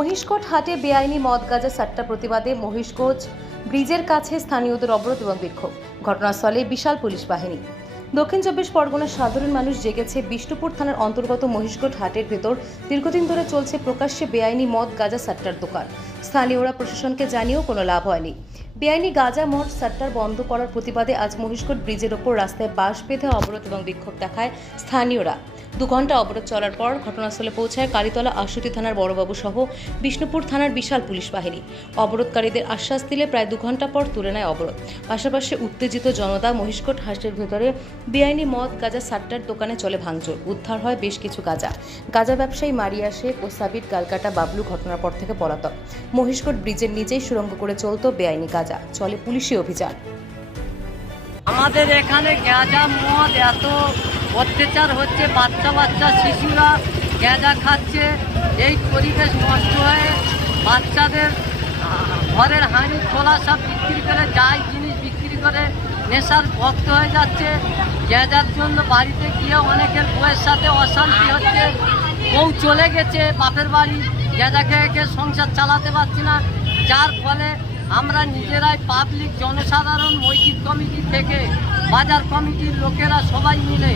মহিষকোট হাটে বেআইনি মদ গাঁজা সাট্টা প্রতিবাদে মহিষকোট ব্রিজের কাছে স্থানীয়দের অবরোধ এবং বিক্ষোভ। ঘটনাস্থলে বিশাল পুলিশ বাহিনী। দক্ষিণ চব্বিশ পরগনার সাধারণ মানুষ জেগেছে বিষ্ণুপুর থানার অন্তর্গত মহিষকোট হাটের ভেতর। দীর্ঘদিন ধরে চলছে প্রকাশ্যে বেআইনি মদ গাঁজা সাট্টার দোকান। স্থানীয়রা প্রশাসনকে জানিয়েও কোনো লাভ হয়নি। বেআইনি গাঁজা মদ সাট্টার বন্ধ করার প্রতিবাদে আজ মহিষকোট ব্রিজের ওপর রাস্তায় বাঁশ বেঁধে অবরোধ এবং বিক্ষোভ দেখায় স্থানীয়রা। দু ঘণ্টা অবরোধ চলার পর ঘটনাস্থলে পৌঁছায় কালীতলা আশুতি থানার বড়বাবু সহ বিষ্ণুপুর থানার বিশাল পুলিশ বাহিনী। অবরোধকারীদের আশ্বাস দিলে প্রায় দু ঘণ্টা পর তুলে নেয় অবরোধ। পাশাপাশি উত্তেজিত জনতা মহিষকোট হাটের ভেতরে বেআইনি মদ, গাজা, সাট্টার দোকানে চলে ভাঙচুর। উদ্ধার হয় বেশ কিছু গাজা। গাঁজা ব্যবসায়ী মারিয়া শেখ ও সাবির গালকাটা বাবলু ঘটনার পর থেকে পলাতক। মহিষকোট ব্রিজের নিচেই সুড়ঙ্গ করে চলত বেআইনি গাজা। চলে পুলিশি অভিযান। আমাদের এখানে গাঁজা, মদ এত অত্যাচার হচ্ছে, বাচ্চা বাচ্চা, শিশুরা গাঁজা খাচ্ছে। এই পরিবেশ নষ্ট হয়ে বাচ্চাদের ঘরের হাঁড়ি, খোলা সব বিক্রি করে, যাই জিনিস বিক্রি করে, নেশার ভক্ত হয়ে যাচ্ছে। গাঁজার জন্য বাড়িতে গিয়ে অনেকের বউয়ের সাথে অশান্তি হচ্ছে। বউ চলে গেছে, বাপের বাড়ি। গাঁজা খেয়ে খেয়ে সংসার চালাতে পারছি না। যার ফলে আমরা নিজেরাই পাবলিক, জনসাধারণ, মসজিদ কমিটি থেকে, বাজার কমিটির লোকেরা সবাই মিলে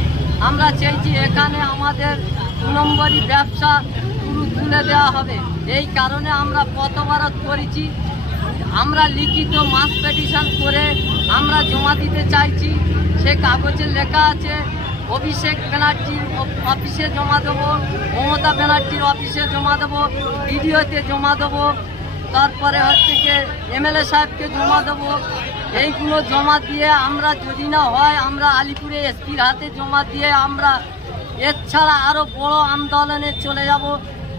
আমরা চাইছি এখানে আমাদের দু নম্বরই ব্যবসা পুরো তুলে দেওয়া হবে। এই কারণে আমরা পথবারত করেছি। আমরা লিখিত মাস পেটিশন করে আমরা জমা দিতে চাইছি। সে কাগজে লেখা আছে, অভিষেক ব্যানার্জির অফিসে জমা দেবো, মমতা ব্যানার্জির অফিসে জমা দেবো বিডিওতে জমা দেবো, তারপরে হচ্ছে কি এমএলএ সাহেবকে জমা দেবো এইগুলো জমা দিয়ে আমরা যদি না হয় আমরা আলিপুরে এসপির হাতে জমা দিয়ে আমরা এছাড়া আরও বড় আন্দোলনে চলে যাব।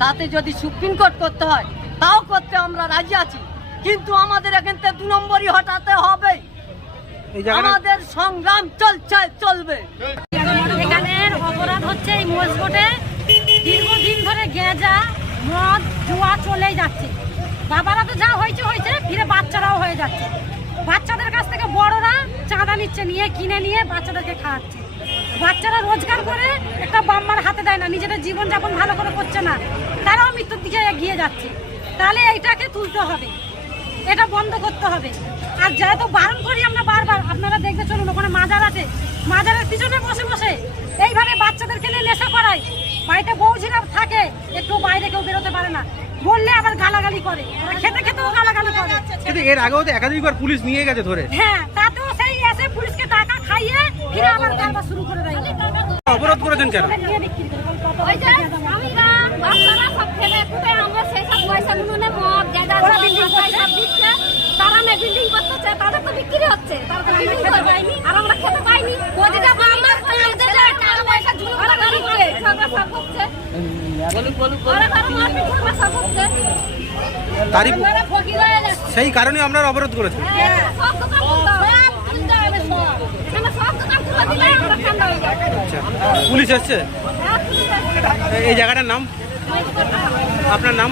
তাতে যদি সুপ্রিম কোর্ট করতে হয় তাও করতে আমরা রাজি আছি। কিন্তু আমাদের এখান থেকে দু নম্বরই হটাতে হবে। আমাদের সংগ্রাম চলছে চলবে। এখানের অপরাধ হচ্ছে এই মসবোটে দীর্ঘদিন ধরে গেঁজা মদ জুয়া চলেই যাচ্ছে। বাবারা তো যা হয়েছে হয়েছে ফিরে বাচ্চারাও হয়ে যাচ্ছে। বাচ্চাদের কাছ থেকে বড়রা চাঁদা নিচ্ছে, নিয়ে কিনে নিয়ে বাচ্চাদেরকে খাওয়াচ্ছে। বাচ্চারা রোজগার করে একটা বাম্মার হাতে দেয় না, নিজেদের জীবনযাপন ভালো করে করছে না। তারাও মৃত্যুর দিকে এগিয়ে যাচ্ছে। তাহলে এইটাকে তুলতে হবে। এটা বন্ধ করতে হবে। আর যেহেতু বারণ করি আমরা বারবার, আপনারা দেখতে চলুন, ওখানে মাজার আছে। মাজারের পিছনে বসে বসে এইভাবে বাচ্চাদেরকে নিয়ে নেশা করায়। বাড়িতে বউঝিরা থাকে, একটু বাইরে কেউ বেরোতে পারে না। বললে আবার গালাগালি করে। খেতে করে কিন্তু এর আগেও তো একাধিকবার পুলিশ নিয়ে গেছে ধরে। হ্যাঁ তাতেও সেই এসে পুলিশকে টাকা খাইয়ে ফিরে আবার কারবার শুরু করে দেয়। অবরোধ করেছেন কেন? ওই যে বাচ্চারা সব ফেলে আমরা সেই সব পয়সাগুলো নিয়ে মদ সব পয়সা দিচ্ছে তারা না বিল্ডিং করতেছে তাদের তো বিক্রি হচ্ছে। তারা তো বিল্ডিং করবে। আর আমরা দিলে আমরা ঠান্ডা হয়ে যাবে আচ্ছা। পুলিশ আসছে। এই জায়গাটার নাম? আপনার নাম?